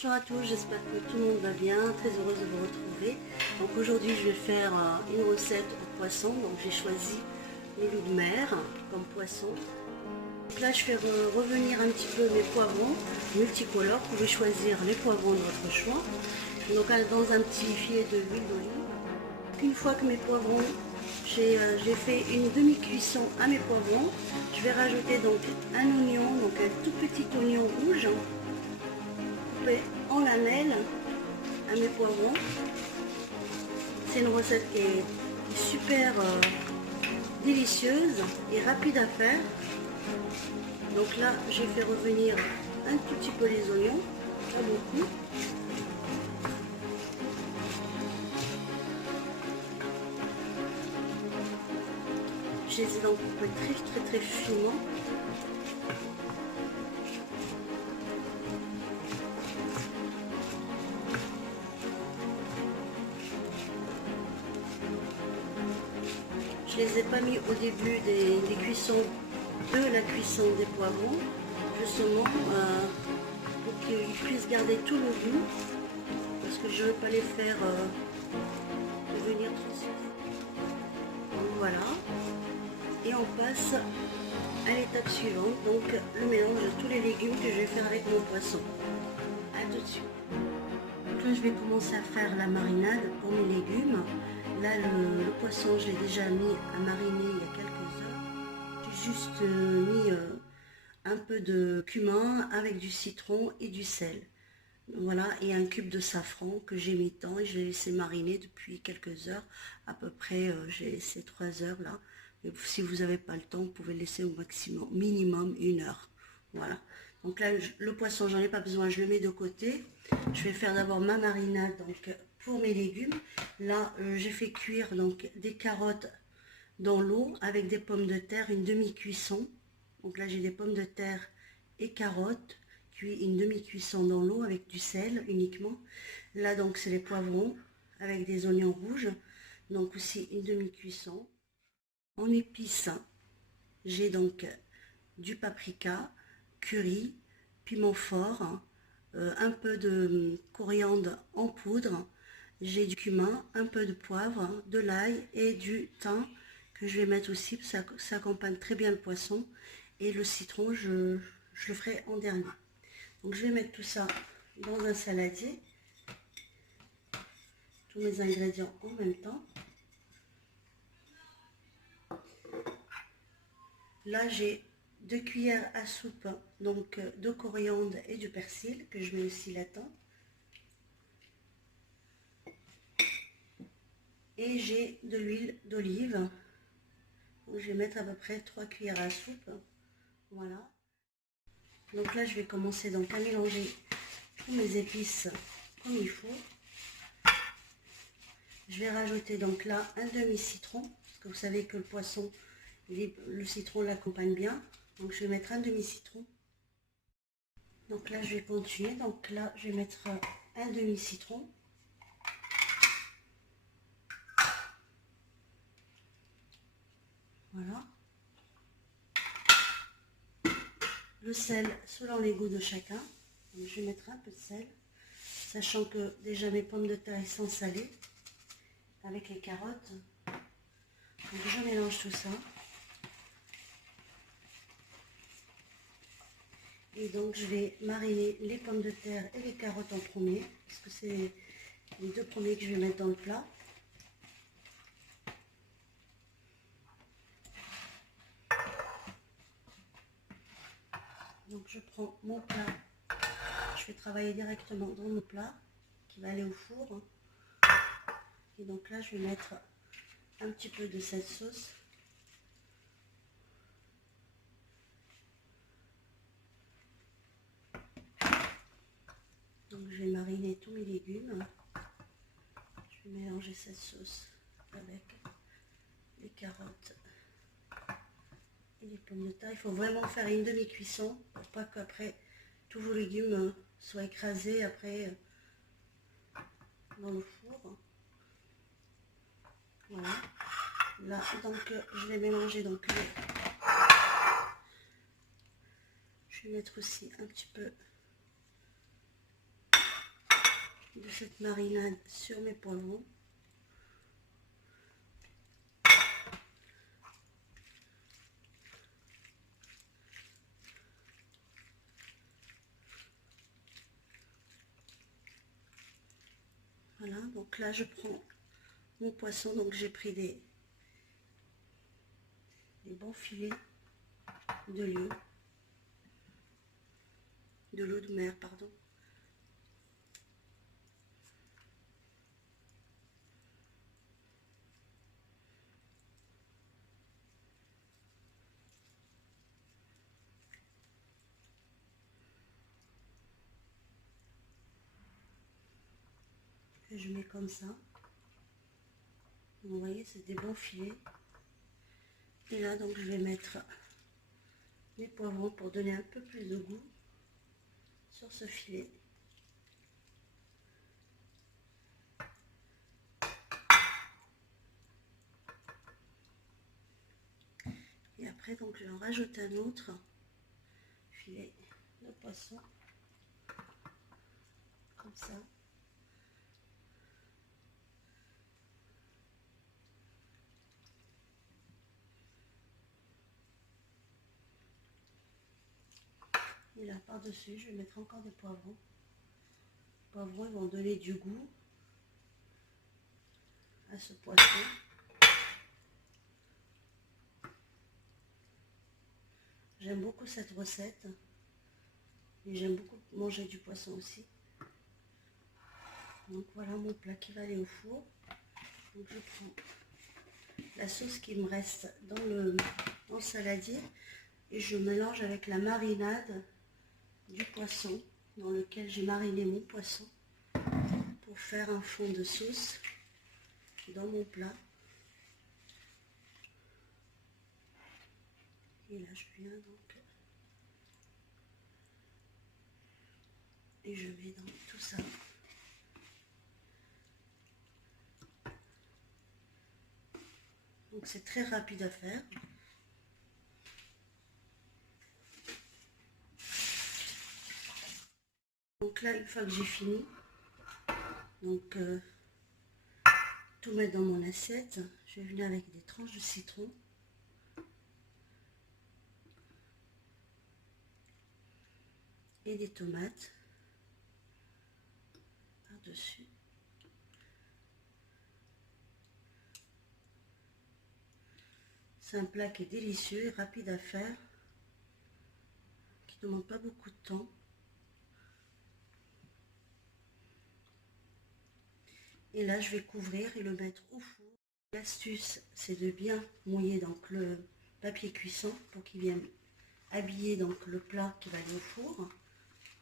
Bonjour à tous, j'espère que tout le monde va bien, très heureuse de vous retrouver. Donc aujourd'hui je vais faire une recette au poisson, donc j'ai choisi les loups de mer comme poisson. Donc là je fais revenir un petit peu mes poivrons multicolores, vous pouvez choisir les poivrons de votre choix. Donc dans un petit filet de l'huile d'olive. Une fois que mes poivrons, j'ai fait une demi-cuisson à mes poivrons, je vais rajouter donc un oignon, donc un tout petit oignon rouge en lamelles à mes poivrons. C'est une recette qui est super délicieuse et rapide à faire. Donc là j'ai fait revenir un tout petit peu les oignons, pas beaucoup. Je les ai donc coupés très finement. Je les ai pas mis au début des cuissons de la cuisson des poivrons, justement pour qu'ils puissent garder tout le goût, parce que je ne veux pas les faire devenir trop secs. Donc voilà, et on passe à l'étape suivante, donc le mélange de tous les légumes que je vais faire avec mon poisson. A tout de suite. Donc là je vais commencer à faire la marinade pour mes légumes. Là le poisson je l'ai déjà mis à mariner il y a quelques heures. J'ai juste mis un peu de cumin avec du citron et du sel. Voilà, et un cube de safran que j'ai mis dedans et je l'ai laissé mariner depuis quelques heures. À peu près j'ai laissé 3 heures là. Mais si vous n'avez pas le temps, vous pouvez le laisser au maximum, minimum 1 heure. Voilà. Donc là, le poisson, j'en ai pas besoin, je le mets de côté. Je vais faire d'abord ma marinade donc, pour mes légumes. Là, j'ai fait cuire donc des carottes dans l'eau avec des pommes de terre, une demi-cuisson. Donc là, j'ai des pommes de terre et carottes, cuit une demi-cuisson dans l'eau avec du sel uniquement. Là, donc, c'est les poivrons avec des oignons rouges. Donc aussi une demi-cuisson. En épices, j'ai donc du paprika, curry, piment fort, un peu de coriandre en poudre, j'ai du cumin, un peu de poivre, de l'ail et du thym que je vais mettre aussi, parce que ça accompagne très bien le poisson. Et le citron, je le ferai en dernier. Donc je vais mettre tout ça dans un saladier, tous mes ingrédients en même temps. Là, j'ai 2 cuillères à soupe donc de coriandre et du persil que je mets aussi là-dedans. Et j'ai de l'huile d'olive. Je vais mettre à peu près 3 cuillères à soupe. Voilà. Donc là, je vais commencer donc à mélanger tous mes épices comme il faut. Je vais rajouter donc là un demi-citron, parce que vous savez que le poisson, le citron l'accompagne bien. Donc je vais mettre un demi-citron. Donc là je vais continuer. Donc là je vais mettre un demi-citron. Voilà. Le sel selon les goûts de chacun. Donc je vais mettre un peu de sel, sachant que déjà mes pommes de terre sont salées avec les carottes. Donc je mélange tout ça. Et donc je vais mariner les pommes de terre et les carottes en premier, parce que c'est les 2 premiers que je vais mettre dans le plat. Donc je prends mon plat, je vais travailler directement dans mon plat qui va aller au four. Et donc là je vais mettre un petit peu de cette sauce. Donc je vais mariner tous mes légumes. Je vais mélanger cette sauce avec les carottes et les pommes de terre. Il faut vraiment faire une demi-cuisson pour pas qu'après tous vos légumes soient écrasés après dans le four. Voilà. Là donc je vais mélanger donc je vais mettre aussi un petit peu de cette marinade sur mes poivrons. Voilà, donc là je prends mon poisson, donc j'ai pris des bons filets de lieu, de l'eau de mer, pardon. Et je mets comme ça. Vous voyez, c'est des bons filets. Et là, donc, je vais mettre mes poivrons pour donner un peu plus de goût sur ce filet. Et après, donc, je vais en rajouter un autre filet de poisson. Comme ça. Et là, par-dessus, je vais mettre encore des poivrons. Les poivrons, ils vont donner du goût à ce poisson. J'aime beaucoup cette recette. Et j'aime beaucoup manger du poisson aussi. Donc voilà mon plat qui va aller au four. Donc je prends la sauce qui me reste dans le saladier et je mélange avec la marinade du poisson dans lequel j'ai mariné mon poisson pour faire un fond de sauce dans mon plat. Et là je viens donc et je mets dans tout ça. Donc c'est très rapide à faire. Donc là, une fois que j'ai fini, donc tout mettre dans mon assiette, je vais venir avec des tranches de citron. Et des tomates par-dessus. C'est un plat qui est délicieux et rapide à faire, qui ne demande pas beaucoup de temps. Et là, je vais couvrir et le mettre au four. L'astuce, c'est de bien mouiller donc le papier cuisson pour qu'il vienne habiller donc le plat qui va aller au four.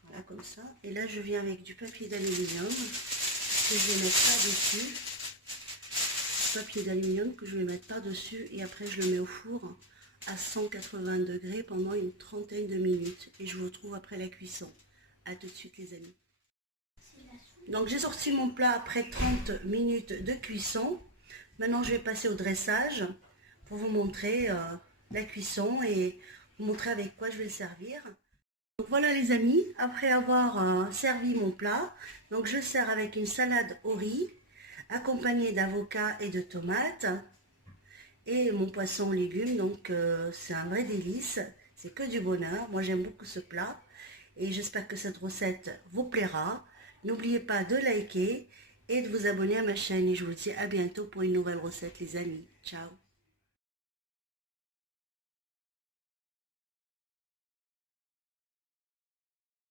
Voilà, comme ça. Et là, je viens avec du papier d'aluminium que je vais mettre par-dessus. Papier d'aluminium que je vais mettre par-dessus et après je le mets au four à 180 degrés pendant une trentaine de minutes. Et je vous retrouve après la cuisson. A tout de suite les amis. Donc j'ai sorti mon plat après 30 minutes de cuisson. Maintenant je vais passer au dressage pour vous montrer la cuisson et vous montrer avec quoi je vais le servir. Donc voilà les amis, après avoir servi mon plat, donc je sers avec une salade au riz accompagnée d'avocats et de tomates et mon poisson aux légumes. Donc c'est un vrai délice, c'est que du bonheur. Moi j'aime beaucoup ce plat et j'espère que cette recette vous plaira. N'oubliez pas de liker et de vous abonner à ma chaîne et je vous dis à bientôt pour une nouvelle recette les amis. Ciao.